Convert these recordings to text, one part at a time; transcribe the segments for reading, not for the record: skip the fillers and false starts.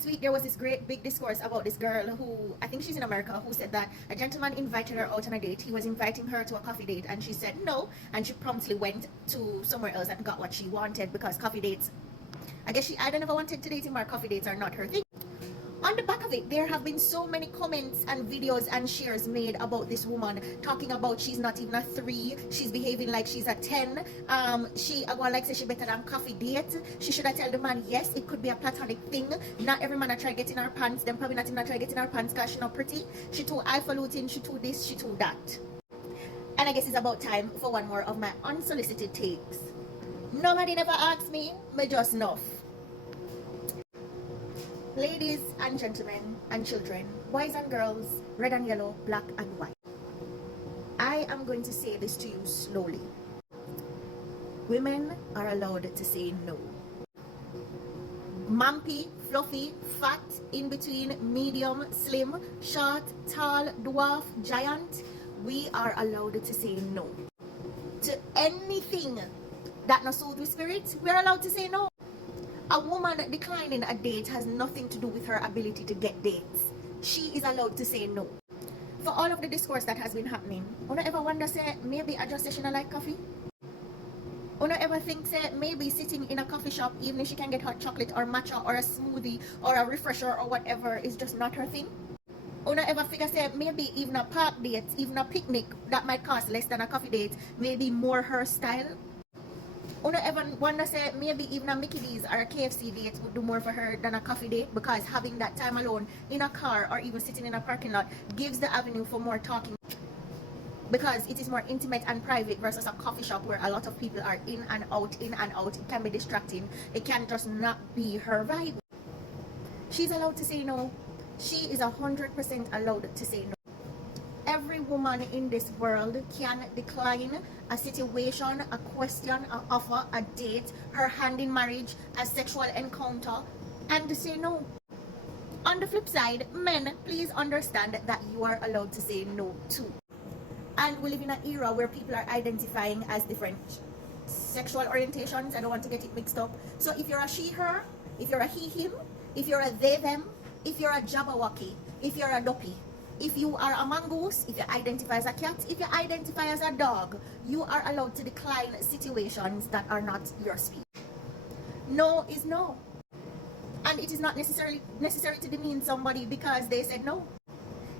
This week there was this great big discourse about this girl who, I think she's in America, who said that a gentleman invited her out on a date. He was inviting her to a coffee date and she said no, and she promptly went to somewhere else and got what she wanted, because coffee dates, I guess she either never wanted to date him or coffee dates are not her thing. On the back of it, there have been so many comments and videos and shares made about this woman, talking about she's not even a 3, she's behaving like she's a 10. She like say she better than coffee date. She should have tell the man yes, it could be a platonic thing. Not every man a try get in her pants. Them probably not even try get in her pants because she not pretty. She too highfalutin, she too this, she too that. And I guess it's about time for one more of my unsolicited takes. Nobody never asked me just enough. Ladies and gentlemen and children, boys and girls, red and yellow, black and white, I am going to say this to you slowly. Women are allowed to say no. Mumpy, fluffy, fat, in between, medium, slim, short, tall, dwarf, giant, we are allowed to say no. To anything that not suit with spirit, we're allowed to say no. A woman declining a date has nothing to do with her ability to get dates. She is allowed to say no. For all of the discourse that has been happening, wanna ever wonder say maybe I just say she not like coffee? Wanna ever think say maybe sitting in a coffee shop, even if she can get hot chocolate or matcha or a smoothie or a refresher or whatever, is just not her thing? Wanna ever figure say maybe even a park date, even a picnic that might cost less than a coffee date, maybe more her style? Una ever wonder say maybe even a Mickey D's or a KFC date would do more for her than a coffee date, because having that time alone in a car or even sitting in a parking lot gives the avenue for more talking, because it is more intimate and private versus a coffee shop where a lot of people are in and out. It can be distracting. It can just not be her vibe. She's allowed to say no. She is 100% allowed to say no. Every woman in this world can decline a situation, a question, an offer, a date, her hand in marriage, a sexual encounter, and say no. On the flip side, men, please understand that you are allowed to say no too. And we live in an era where people are identifying as different sexual orientations. I don't want to get it mixed up. So if you're a she, her, if you're a he, him, if you're a they, them, if you're a Jabberwocky, if you're a Duppy, if you are a mongoose, if you identify as a cat, if you identify as a dog, you are allowed to decline situations that are not your speed. No is no. And it is not necessary to demean somebody because they said no.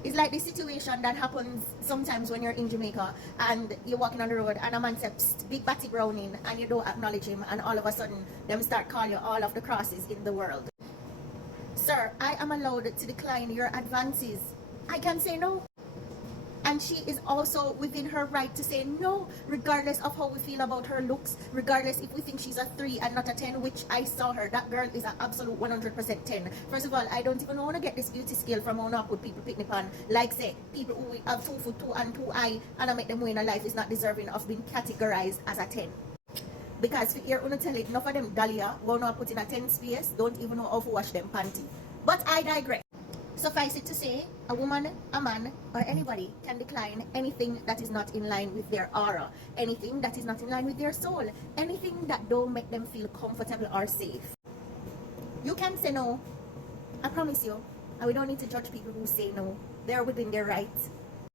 It's like the situation that happens sometimes when you're in Jamaica and you're walking on the road and a man says, big batty browning, and you don't acknowledge him, and all of a sudden them start calling you all of the crosses in the world. Sir, I am allowed to decline your advances. I can say no. And she is also within her right to say no, regardless of how we feel about her looks, regardless if we think she's a 3 and not a 10, which I saw her. That girl is an absolute 100% 10. First of all, I don't even want to get this beauty scale from how I put people picnic on. Like say, people who have 2 foot 2 and 2 eye, and I make them win a life is not deserving of being categorized as a 10. Because if you're going to tell it, enough of them dahlia, won't know put in a 10 space, don't even know how to wash them panty. But I digress. Suffice it to say, a woman, a man, or anybody can decline anything that is not in line with their aura, anything that is not in line with their soul, anything that don't make them feel comfortable or safe. You can say no, I promise you, and we don't need to judge people who say no. They're within their rights.